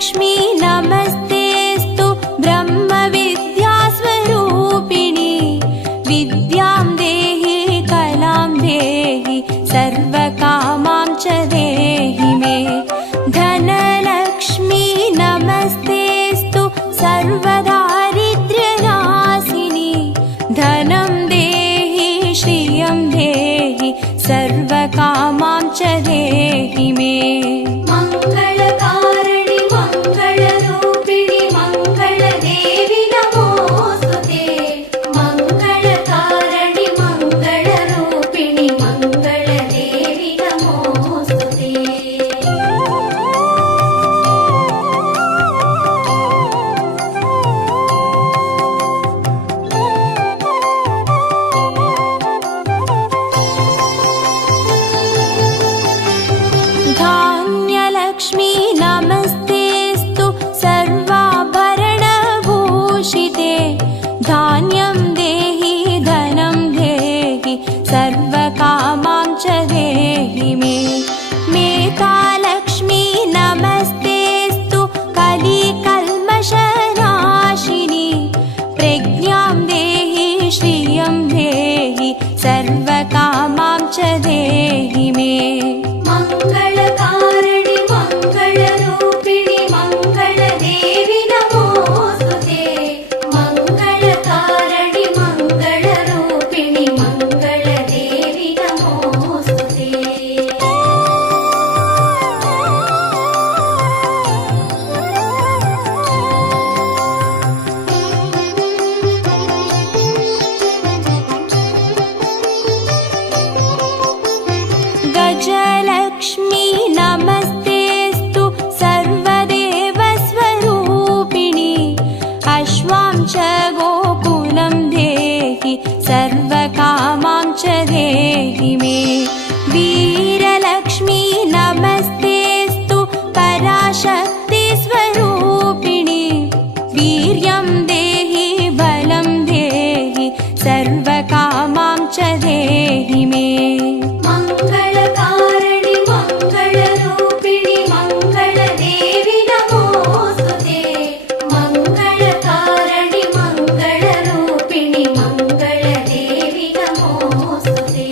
गजलक्ष्मी नमस्तेस्तु ब्रह्मविद्यास्वरूपिणी विद्यां देहि कलां देहि सर्वकामां च देहि मे। धनलक्ष्मी नमस्तेस्तु सर्वदारिद्र्यनाशिनी धनं देहि श्रियं देहि सर्वकामां च देहि मे। मंगलकारिणि मंगलरूपिणि मंगलदेवि नमोस्तुते। मंगलकारिणि मंगलरूपिणि मंगलदेवि नमोस्तुते। धान्यलक्ष्मी नमस्तेस्तु सर्वाभरणभूषिते धान्यं देहि धनं देहि सर्वकामां च देहि मे। मेधालक्ष्मी नमस्तेस्तु कलिकल्मषनाशिनी प्रज्ञां देहि श्रियं देहि सर्वकामां च देहि मे। मंगलकारिणि मंगलरूपिणि मंगलदेवि नमोस्तुते। मंगलकारिणि मंगलरूपिणि मंगलदेवि नमोस्तुते। गजलक्ष्मी नमस्तेस्तु सर्वदेवस्वरूपिणी अश्वां च गोकुलं देहि सर्वकामां च देहि मे। वीरलक्ष्मी नमस्तेस्तु पराशक्तिस्वरूपिणी वीर्यं देहि बलं देहि सर्वकामां च देहि मे। मंगलकारिणि मंगलरूपिणि मंगलदेवि नमोस्तुते। मंगलकारिणि मंगलरूपिणि मंगलदेवि नमोस्तुते।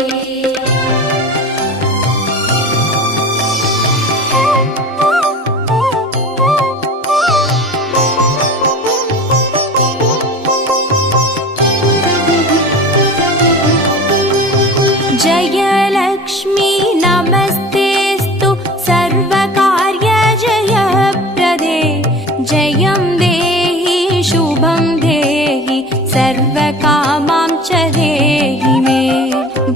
जयलक्ष्मी नमस्तेस्तु सर्वकार्यजयप्रदे जयं देहि शुभं देहि सर्वकामां च देहि मे।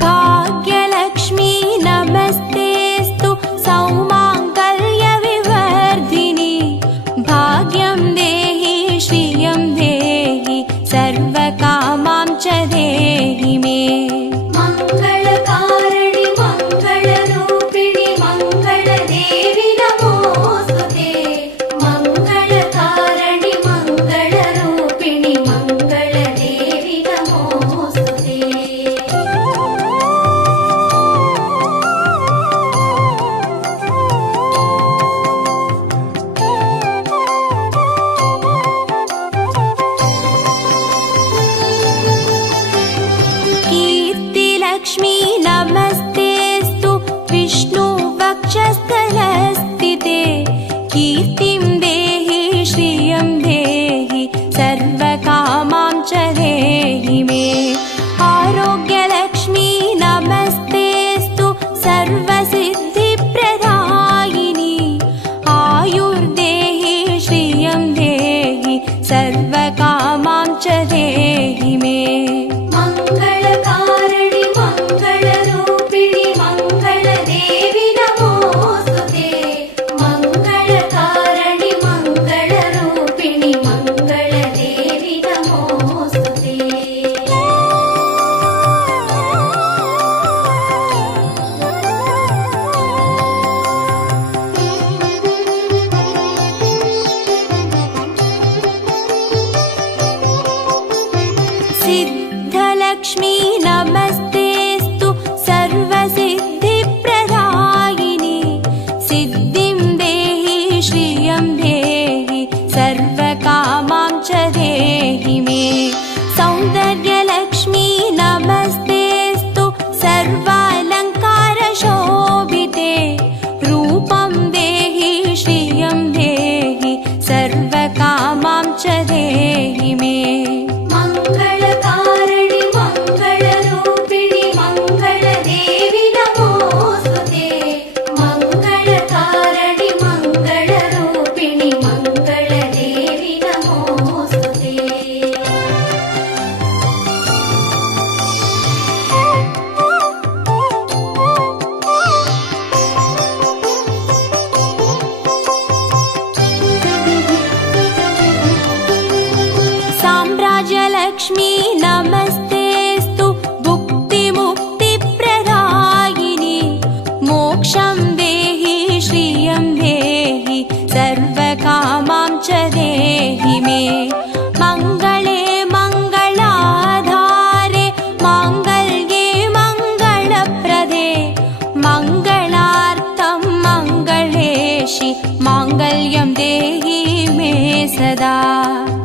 भाग्यलक्ष्मी नमस्तेस्तु सौमाङ्गल्यविवर्धिनी भाग्यं देहि श्रियं देहि सर्वकामां च देहि मे। मंगलकारिणि मंगलरूपिणि मंगलदेवि नमोस्तुते। मंगलकारिणि मंगलरूपिणि मंगलदेवि नमोस्तुते। कीर्तिलक्ष्मी नमस्तेस्तु विष्णुवक्षस्थलस्थिते कीर्तिं देहि श्रियं देहि सर्वकामां च देहि मे। आरोग्यलक्ष्मी नमस्तेस्तु सर्वसिद्धिप्रदायिनी आयुर्देहि श्रियं देहि सर्वकामां च देहि मे। मंगलकारिणि मंगलरूपिणि मंगलदेवि नमोस्तुते। मंगलकारिणि मंगलरूपिणि मंगलदेवि नमोस्तुते। सिद्धलक्ष्मी नमस्तेस्तु सर्वसिद्धिप्रदायिनी सिद्धिं देहि श्रियं देहि सर्वकामां च देहि मे मङ्गले मङ्गलाधारे माङ्गल्ये मङ्गलप्रदे मङ्गलार्थं मङ्गलेशि माङ्गल्यं देहि मे सदा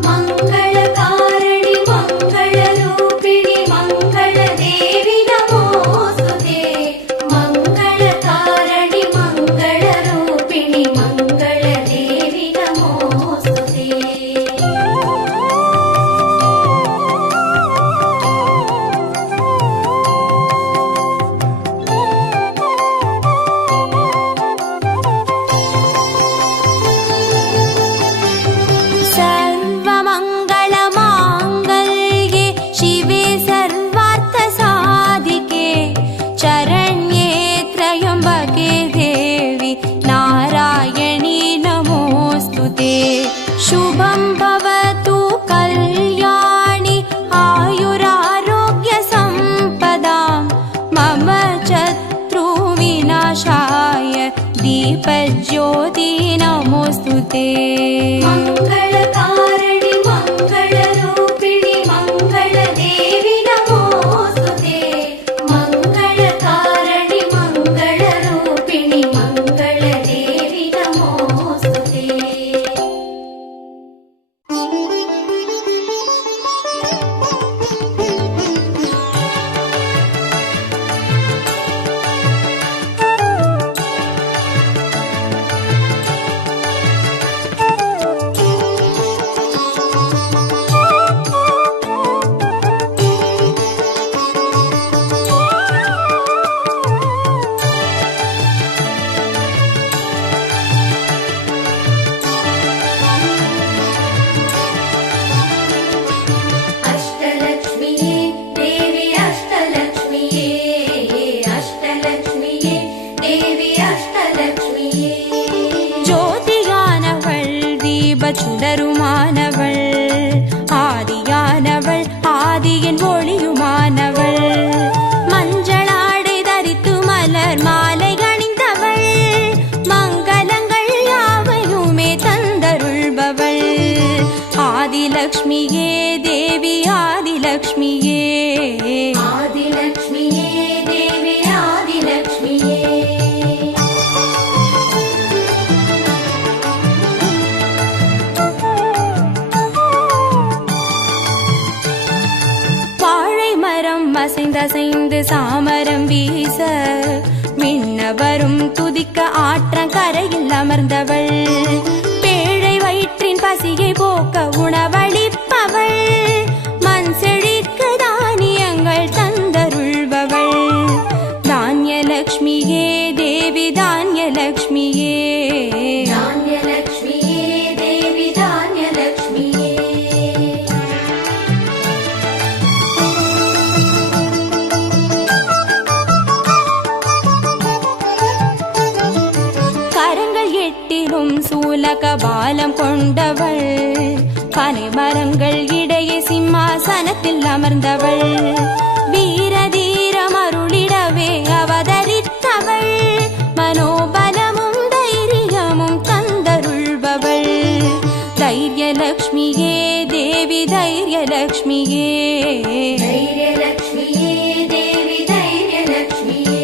मङ्गलकारिणि मङ्गलरूपिणि मङ्गलदेवि नमोऽस्तुते मङ्गलकारिणि मङ्गलरूपिणि मङ्गलदेवि नमोऽस्तुते सर्वमङ्गलमाङ्गल्ये शिवे सर्वार्थसाधिके शरण्ये त्र्यम्बके देवी नारायणी नमोऽस्तुते शुभं भवतु कल्याणि आयुरारोग्यसम्पदां मम शत्रुविनाशाय दीपज्योति नमोऽस्तुते मङ्गलकारिणि मङ्गलरूपिणि मङ्गलदेवि नमोऽस्तुते मङ्गलकारिणि मङ्गलरूपिणि मङ्गलदेवि नमोऽस्तुते अष्टलक्ष्मिये देवी अष्टलक्ष्मिये अष्टलक्ष्मिये देवी अष्टलक्ष्मिये ஜோதியானவள் தீபச்சுடருமானவள் ஆதியானவள் ஆதியின் ஒளியுமானவள் மஞ்சளாடை தரித்து மலர் மாலை அணிந்தவள் மங்களங்கள் யாவையுமே தந்தருள்பவள் ஆதிலக்ஷ்மியே தேவி ஆதிலக்ஷ்மியே आदिलक्ष्मिये देवी आदिलक्ष्मिये வாழை மரம் அசைந்தசைந்து சாமரம் வீச மின்னவரும் துதிக்க ஆற்றங்கரையில் அமர்ந்தவள் பேழை வயிற்றின் பசியை போக்க உணவளிப்பவள் மண் செழிக்க தானியங்கள் தந்தருள்பவள் தானியலக்ஷ்மியே தேவி தானியலக்ஷ்மியே धान्यलक्ष्मिये देवी धान्यलक्ष्मिये கரங்கள் எட்டிலும் சூலகபாலம் கொண்டவள் பனை மரங்கள் இடையே சிம்மாசனத்தில் அமர்ந்தவள் வீரதீரம் அருளிடவே அவதரித்தவள் மனோபலமும் தைரியமும் தந்தருள்பவள் தைரியலக்ஷ்மியே தேவி தைரியலக்ஷ்மியே धैर्यलक्ष्मिये देवी धैर्यलक्ष्मिये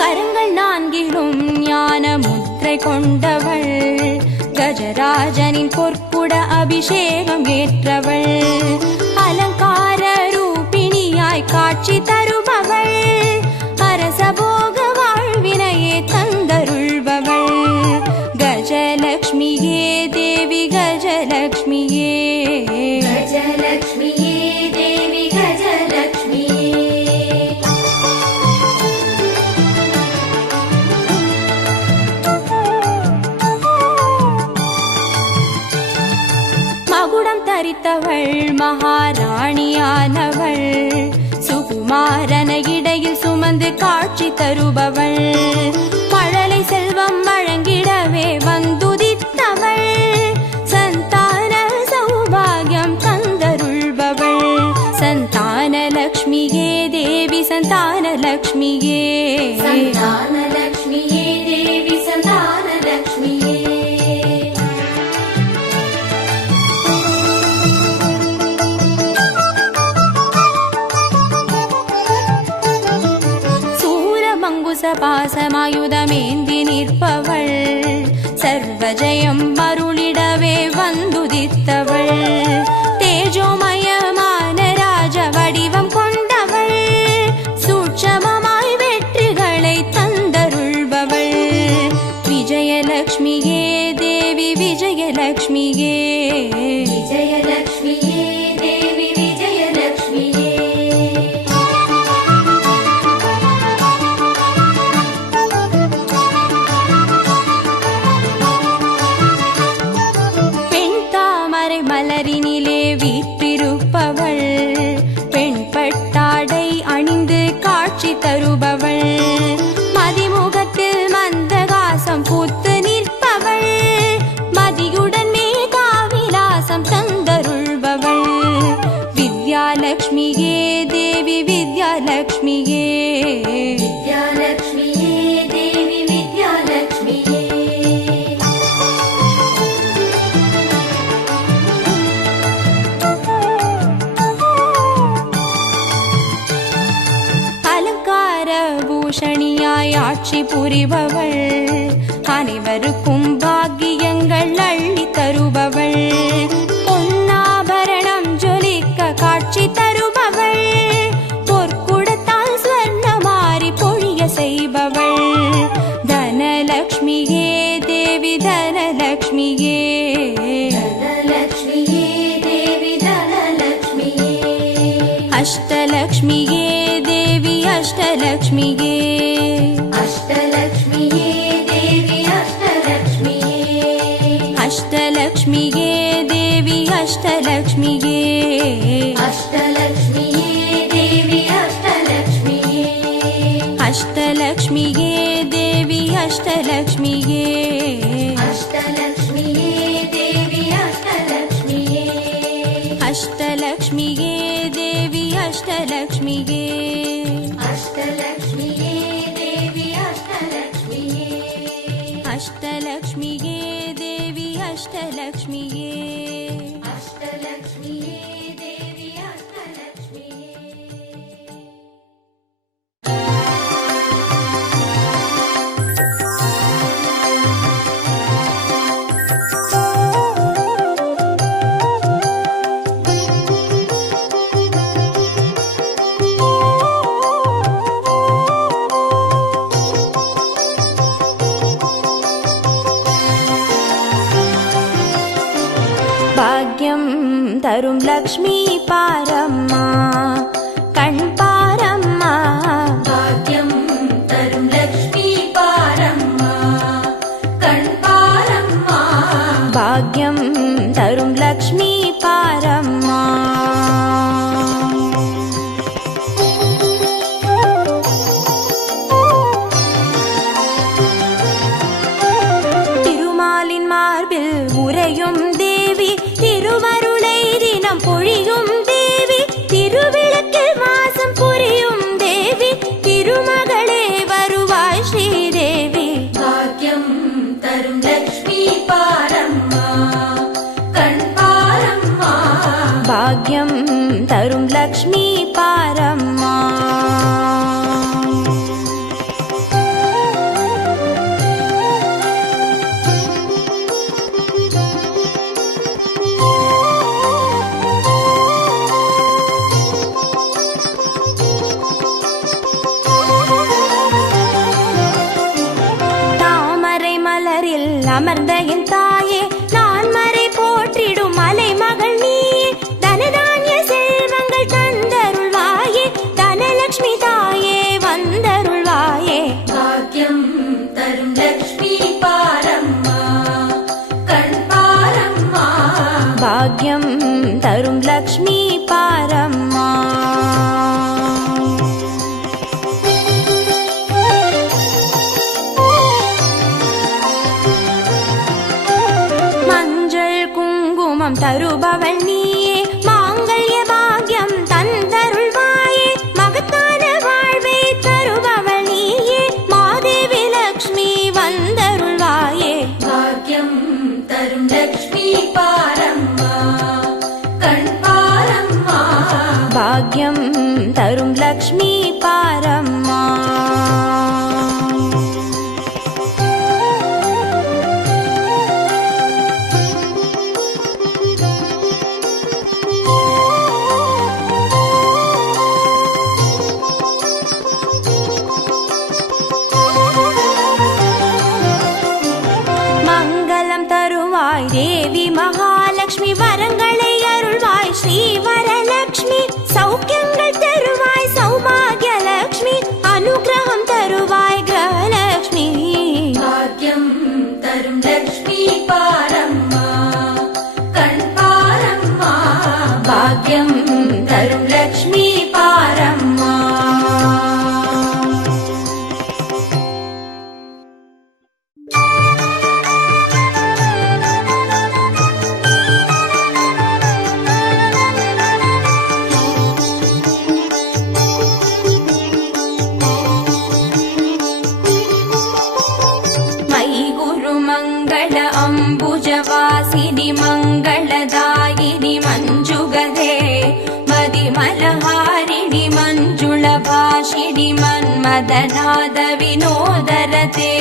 கரங்கள் நான்கிலும் ஞான முத்திரை கொண்டவள் கஜராஜனின் பொற்குட அபிஷேகம் ஏற்றவள் அலங்கார ரூபிணியாய் காட்சி தருபவள் அரசபோக வாழ்வினையே தந்தருள்பவள் கஜலக்ஷ்மியே தேவி கஜலக்ஷ்மியே गजलक्ष्मिये देवी गजलक्ष्मिये மகுடம் தரித்தவள் மகாராணியானவள் சுகுமாரன இடையில் சுமந்து காட்சி தருபவள் மழலை செல்வம் வழங்கிடவே வந்துதித்தவள் சந்தான சௌபாகியம் தந்தருள்பவள் சந்தான लक्ष्मिये देवी संतान लक्ष्मिये संतान लक्ष्मिये देवी संतान लक्ष्मिये பாசமாயுதமேந்தி நிற்பவள் சர்வஜயம் அருளிடவே வந்துதித்தவள் தேஜோமயமான ராஜ வடிவம் கொண்டவள் சூட்சமமாய் வெற்றிகளை தந்தருள்பவள் விஜயலக்ஷ்மியே தேவி விஜயலக்ஷ்மியே विजयलक्ष्मिये देवी विजयलक्ष्मिये மலரினிலே வீற்றிருப்பவள் பெண் பட்டாடை அணிந்து காட்சி தருபவள் மதிமுகத்தில் மந்தகாசம் பூத்து நிற்பவள் மதியுடன் மேகாவிலாசம் தந்தருள்பவள் வித்யாலக்ஷ்மியே தேவி வித்யாலக்ஷ்மியே विद्यालक्ष्मिये देवी विद्यालक्ष्मिये பூஷணியாய் ஆட்சி புரிபவள் அனைவருக்கும் பாக்கியங்கள் அள்ளி தருபவள் பொன்னாபரணம் ஜொலிக்க காட்சி தருபவள் பொற்குடத்தால் ஸ்வர்ணமாரி பொழிய செய்பவள் தனலக்ஷ்மியே தேவி தனலக்ஷ்மியே धनलक्ष्मिये देवी धनलक्ष्मिये अष्टलक्ष्मिये देवी अष्टलक्ष्मिये अष्टलक्ष्मिये देवी अष्टलक्ष्मिये अष्टलक्ष्मिये देवी अष्टलक्ष्मिये अष्टलक्ष्मिये देवी अष्टलक्ष्मिये अष्टलक्ष्मिये देवी अष्टलक्ष्मिये अष्टलक्ष्मिये देवी अष्टलक्ष्मिये अष्टलक्ष्मिये देवी अष्टलक्ष्मिये अष्टलक्ष्मिये देवी अष्टलक्ष्मिये अष्टलक्ष्मिये देवी अष्टलक्ष्मिये अष्टलक्ष्मिये देवी अष्टलक्ष्मिये भाग्यं तरुं लक्ष्मी पारम्मा कण् पारम्मा भाग्यं तरुं लक्ष्मी पारम्मा कण् पारम्मा भाग्यं तरुं लक्ष्मी पारम्मा திருமாலின் மார்பில் உறையும் தேவி திருவருளை தினம் பொழியும் தேவி திருவிளக்கில் வாசம் புரியும் தேவி திருமகளே வருவாய் ஸ்ரீதேவி भाग्यं तरुं लक्ष्मी पारम्मा कण् पारम्मा भाग्यं तरुं लक्ष्मी पारम्मा தாமரை மலரில் அமர்ந்த என் தாயே நான் மறை போற்றிடும் மலை மகள் நீயே தனதானிய செல்வங்கள் தந்தருள்வாயே தனலட்சுமி தாயே வந்தருள்வாயே भाग्यं तरुं लक्ष्मी पारम्मा कण् पारम्मा भाग्यं तरुं लक्ष्मी पारम्मा தரும் லக்ஷ்மி பாரம்மா. தேவி மகாலட்சுமி வரங்களை அருள்வாய் ஸ்ரீ வரலட்சுமி. சௌக்கியங்கள் தருவாய் சௌபாகிய லட்சுமி. அனுகிரகம் தருவாய் கிரகலட்சுமி. பாக்யம் தரும் லக்ஷ்மி பாரம்மா கண் பாரம்மா. பாக்யம் தரும் லக்ஷ்மி பாரம்மா. अंबुजवासिनि मंगलदायिनि मंजुगदे मदिमलहारिणि मंजुळभाषिणि मन्मदनाद विनोदरते.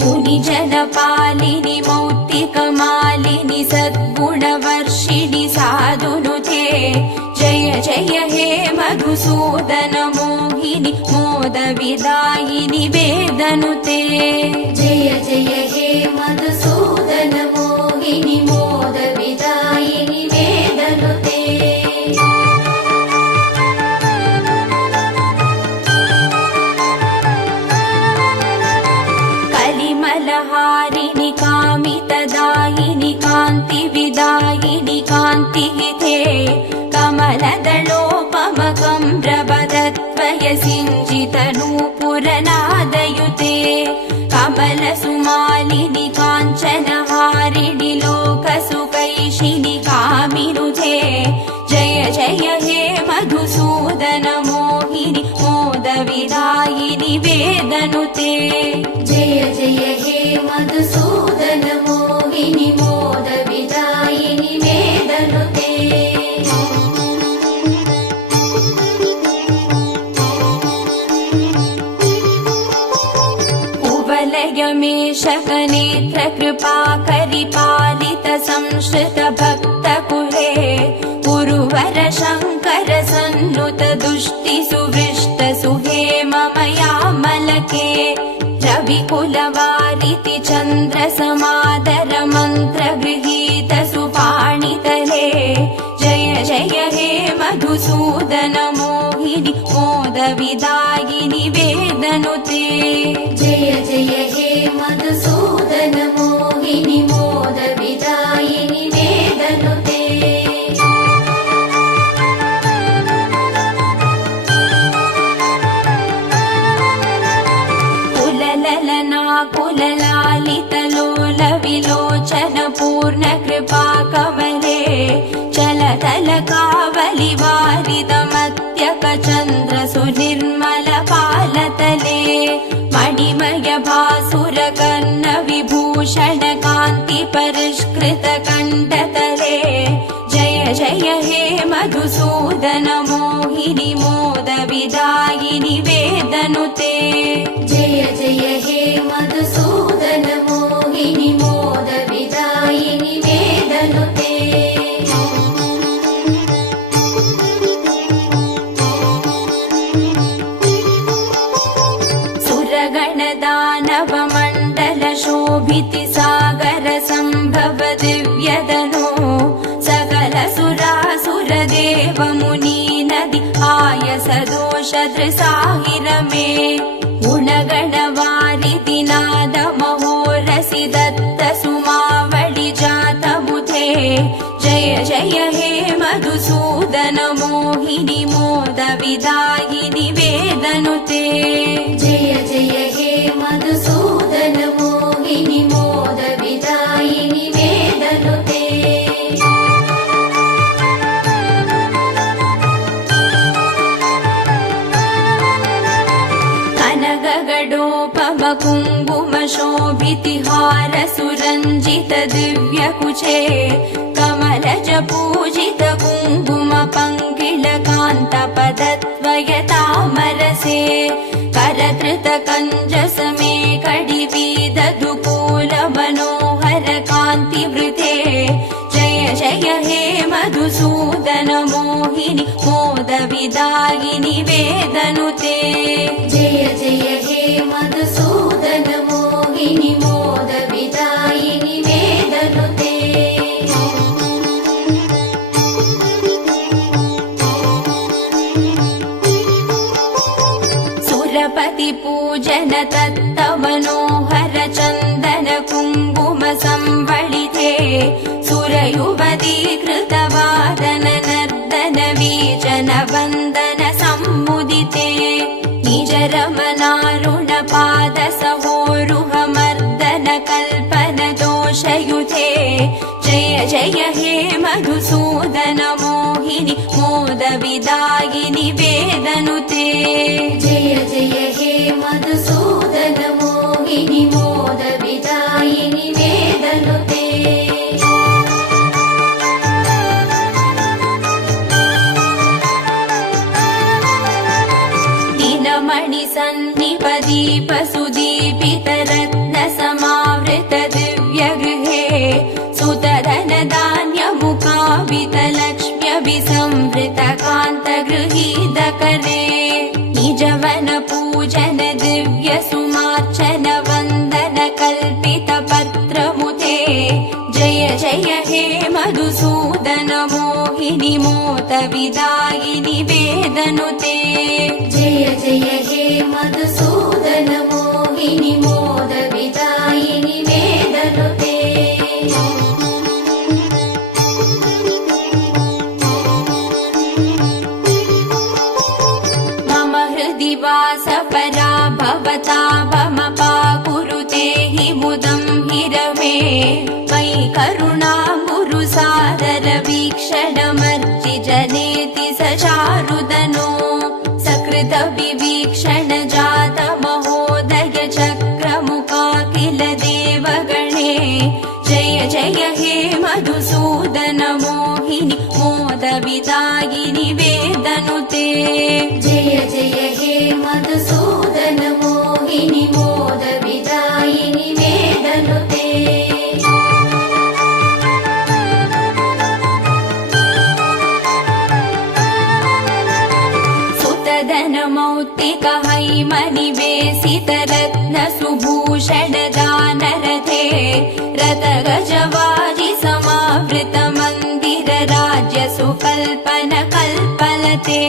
मुनिजनपालिनि मौक्तिकमालिनि सद्गुणवर्षिणि साधुनुते. जय जय हे मधुसूदन मोहिनि मोदविदायिनि वेदनुते. जय जय हे मधुसूदन मोहिनि मोदविदायिनि वेदनुते. कलिमलहारिणि कामितदायिनि कान्तिविदायिनि कान्तिहिते. कमलदलोपमकम्रवदत्वय सिञ्जितनूपुरनादयुते. कमलसुमालिनि काञ्चनहारिणि लोकसुकैशिनि कामिनुते. जय जय हे मधुसूदन मोहिनि मोदविदायिनि वेदनुते. जय जय हे मधुसूदन मोहिनि मोदविदायिनि वेदनुते. यमेशकनेत्र कृपाकरिपालित संश्रित भक्तकुले. पुरुवर शङ्कर सन्नुत दुष्टि सुवृष्ट सुहेममयामलके. रविकुलवारिति चन्द्र समादर मन्त्र गृहीत सुपाणितले. जय जय हे मधुसूदन मोहिनि मोदविदायिनि वेदनुते. जय जय हे मधुसूदन मोहिनि मोदविदायिनि वेदनुते. कुलललना कुललालितलोल विलोचन पूर्ण कृपा कमले. चलतल कावलि वारिदमत्यक चन्द्र सुनिर्मल पालतले. मणिमय भासुर कर्ण विभूषण कान्ति परिष्कृत कण्ठतले. जय जय हे मधुसूदन मोहिनि मोदविदायिनि वेदनुते. जय जय हे मधुसूदन मोहिनि मोदविदायिनि वेदनुते. दानव मण्डल शोभिति सागर सम्भव दिव्यदनो. सकल सुरासुर देव मुनि नदि आयस दोष दृसाहिरमे. गुणगण वारिदि नाद महोरसि दत्त सुमावळि जात बुधे. जय जय हे मधुसूदन मोहिनि मोदविदायिनि वेदनुते. जय जय हे मधुसूदन मोहिनि मोदविदायिनि वेदनुते. कनकगडोपम कुङ्कुम शोभिति हार सुरञ्जित दिव्यकुचे. कमलज पूजित कुङ्कुम पङ्किलकान्तपदद्वयतामरसे करधृतकञ्जसमे कडिवीदधुकूलमनोहर कान्तिवृते जय जय हे मधुसूदन मोहिनि मोदविदायिनि वेदनुते जय जय हे मधुसूदन मोहिनि मोदविदायिनि वेदनुते सुरपति पूजन तत्त मनोहर चन्दन कुङ्कुम संवलिते सुरयुवती कृतवादन नर्दन वीजन वन्दन सम्मुदिते निज रमणारुण पाद सहोरुह मर्दन कल्पन दोषयुते जय जय हे मधुसूदन मोहिनि मोदविदायिनि वेदनुते जय जय हे मधुसूदन मोहिनि मोदविदायिनि वेदनुते दिनमणि सन्निप दीप सुदीपित रत्न समावृत दिव्य गृहे सुतधन धान्य मुखावित लक्ष्म्यभिसंवृत कान्त गृहीत करे निजवन पूजन दिव्य सुमार्चन वन्दन कल्पित पत्रमुते जय जय हे मधुसूदन मोहिनि मोदविदायिनि वेदनुते जय जय हे मधुसूदन मोहिनि मोदविदायिनि वेदनुते मम हृदि वास परा भवतापमपा कुरुते हि मुदं हिरमे मयि करुणा गुरु सादर वीक्षणमर्चि जनेति स चारुदनो सकृत विवीक्षण जात महोदय चक्रमुखा किल देवगणे जय जय हे मधुसूदन मोहिनि मोदविदायिनि वेदनुते जय जय हे मधुसूदन मोहिनि मोदविदायिनि वेदनुते सुतधन मौक्तिक हैमनिवेशित रत्न सुभूषण दानरथे रथ गजवाजि समावृत मन्दिर राज्य सुकल्पन कल्पलते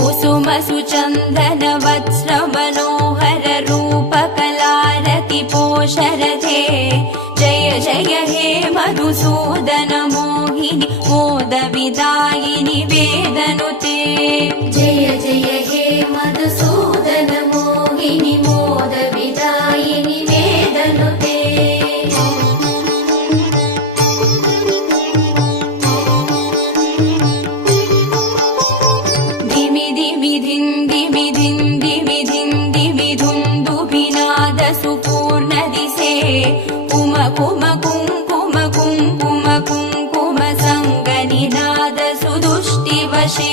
कुसुम सुचन्दन वत्स्र मनोहर रूप कलारति पोषरथे जय जय हे मधुसूदन मोहिनि मोदविदायिनि वेदनुते जय जय हे मधुसूदन मोहिनि मोदविदायिनि वेदनुते दिमि दिमि धिन्दि विधिन्दि विधिन्दि विधुन्दुभिनाद सुपूर्ण दिसे कुम कुम कुङ्कुम कुङ्कुम कुङ्कुम सङ्गनिनाद सुदुष्टिवशे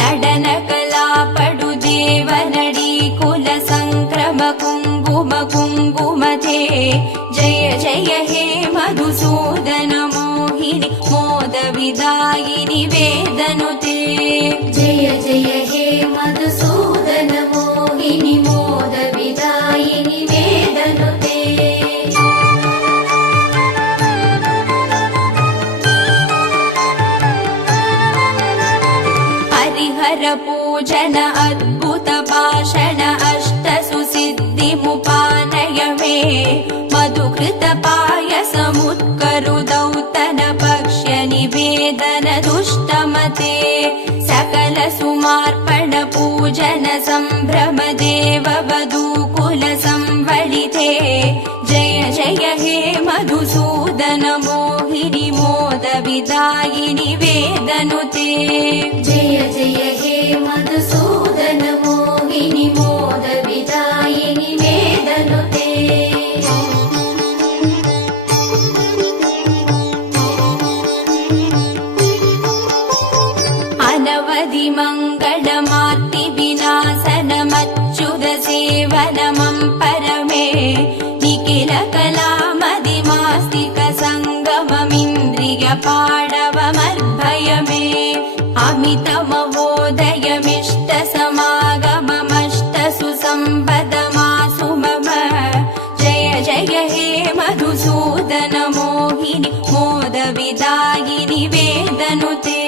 नडन कला पडु देव नडी कुल संक्रम कुङ्कुम कुङ्कुमते जय जय हे मधुसूदन मोहिनि मोदविदायिनि वेदनुते जय जय हे मधुसूदन मोहिनि मोदविदायिनि वेदनुते हरिहर पूजन अद्भुत भाषण अष्ट सुसिद्धिमुपानय मे मधुकृत पायसमुत्करु दौतन पक्ष्य निवेदन दुष्टमते सकल सुमार्पण पूजन सम्भ्रम देव वधूकुल संवलिते जय जय हे मधुसूदन मोहिनि मोदविदायिनि वेदनुते जय जय हे मधुसूदन मोहिनि मोदविदायिनि वेदनुते पाडवमर्भय मे अमितमवोदयमिष्टसमागममष्ट सुसम्पदमासु मम जय जय हे मधुसूदन मोहिनि मोदविदायिनि वेदनुते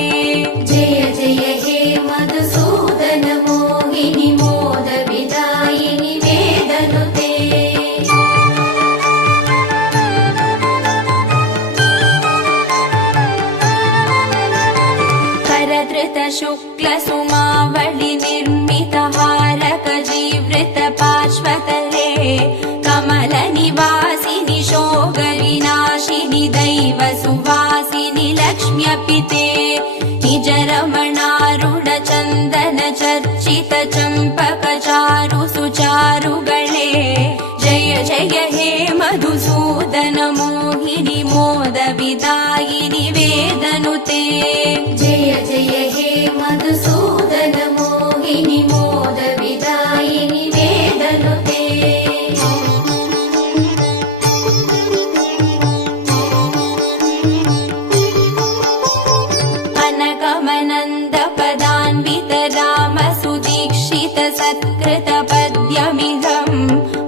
जय जय हे मधुसूदन मोहिनि मोदविदायिनि वेदनुते करधृत शुक्ल सुमावळि निर्मित हारक जीवृत पार्श्वतले कमल निवासिनि शोगविनाशिनि दैव सुवासिनि लक्ष्म्यपिते निज रमणारुण चन्दन चर्चित चम्पक चारु सुचारुगळे जय जय हे मधुसूदन मोहिनि मोद विदायिनि वेदनुते जय जय हे मधुसूदन मोहिनि मोद विदायिनि वेदनुते अनगमनन्द पदान्वित राम सुदीक्षित सत्कृत पद्यमिदम्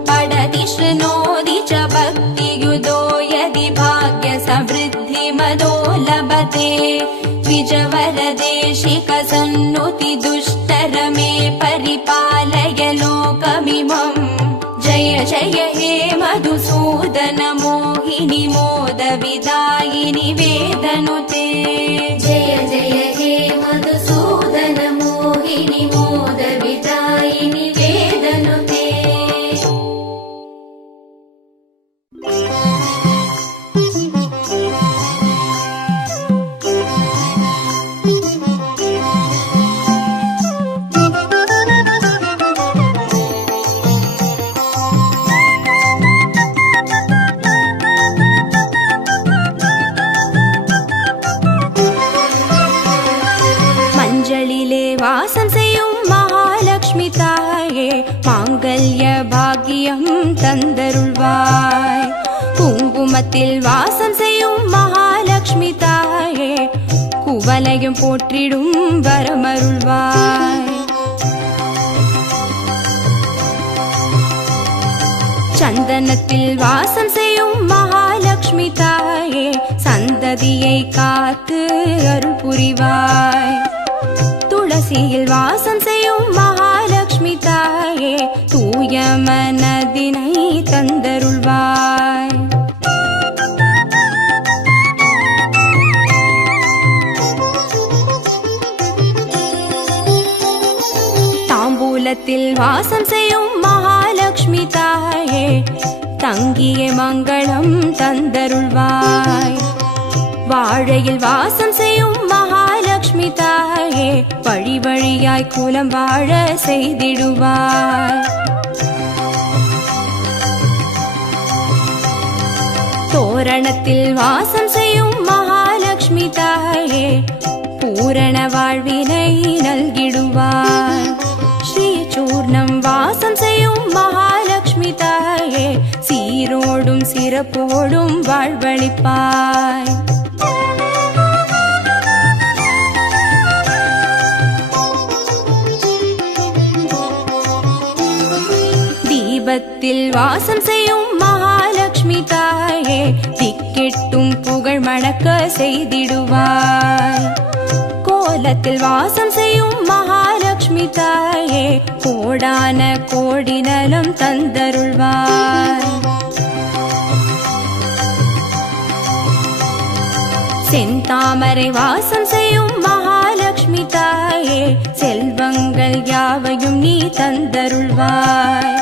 पठति शृणोति च भक्तियुतो यदि भाग्य समृद्धि मदो लभते द्विजवरदेशिक सन्नुति दुष्टरमे परिपालय लोकमिमम् जय जय हे मधुसूदन मोहिनि मोद विदायिनि वेदनुते जय जय हे मधुसूदन मोहिनि मोद विदायिनि वेदनुते மஞ்சளிலே வாசம் செய்யும் மகாலட்சுமி தாயே மாங்கல்ய பாக்கியம் தந்தருள்வாய் குங்குமத்தில் வாசம் செய்யும் மகாலட்சுமி தாயே குவலையும் போற்றிடும் வரமருள்வாய் சந்தனத்தில் வாசம் செய்யும் மகாலட்சுமி தாயே சந்ததியை காத்து அருள் புரிவாய் துளசியில் வாசம் செய்யும் மகாலட்சுமி தாயே தூய மனதினை தந்தருள்வாய் தாம்பூலத்தில் வாசம் செய்யும் மகாலட்சுமி தாயே தங்கிய மங்களம் தந்தருள்வாய் வாழையில் வாசம் செய்யும் மகாலட்சுமி தாயே வழி வழியாய் குலம் வாழ செய்திடுவாய் தோரணத்தில் வாசம் செய்யும் மகாலட்சுமி தாயே பூரண வாழ்வினை நல்கிடுவாய் ஸ்ரீ சூர்ணம் வாசம் செய்யும் மகாலட்சுமி தாயே சீரோடும் சிறப்போடும் வாழ்வளிப்பாய் தீபத்தில் வாசம் செய்யும் மகாலட்சுமி தாயே திக்கெட்டும் புகழ் மணக்க செய்திடுவாய் கோலத்தில் வாசம் செய்யும் மகாலட்சுமி தாயே கோடான கோடி நலம் தந்தருள்வாய் செந்தாமரை வாசம் செய்யும் மகாலட்சுமி தாயே செல்வங்கள் யாவையும் நீ தந்தருள்வாய்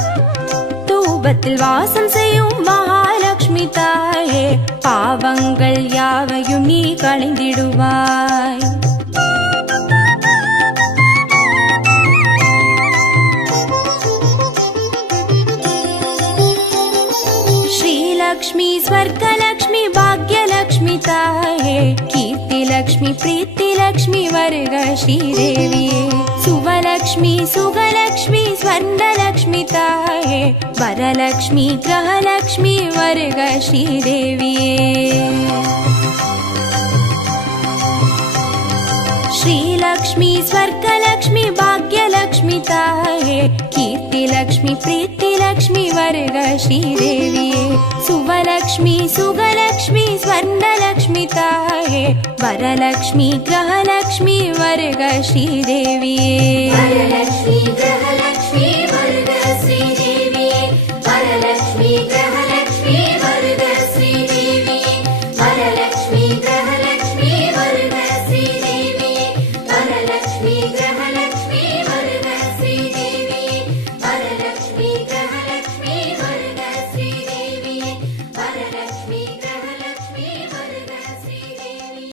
தூபத்தில் வாசம் செய்யும் மகாலட்சுமி தாயே பாவங்கள் யாவையும் நீ களைந்திடுவாய் श्रीलक्ष्मी स्वर्गलक्ष्मी भाग्यलक्ष्मी ताये कीर्तिलक्ष्मी प्रीतिलक्ष्मी वर्ग श्रीदेविये सुवलक्ष्मी सुगलक्ष्मी स्वर्णलक्ष्मी ताये वरलक्ष्मी ग्रहलक्ष्मी वर्ग श्रीदेविये सुवलक्ष्मी स्वर्गलक्ष्मी भाग्यलक्ष्मी ताये कीर्तिलक्ष्मी प्रीतिलक्ष्मी वर्ग श्रीदेविये सुवलक्ष्मी सुगलक्ष्मी स्वर्णलक्ष्मी ताये वरलक्ष्मी ग्रहलक्ष्मी वर्ग श्रीदेविये वरलक्ष्मी ग्रहलक्ष्मी वर्ग श्रीदेविये वरलक्ष्मी ग्रहलक्ष्मी वर्ग श्री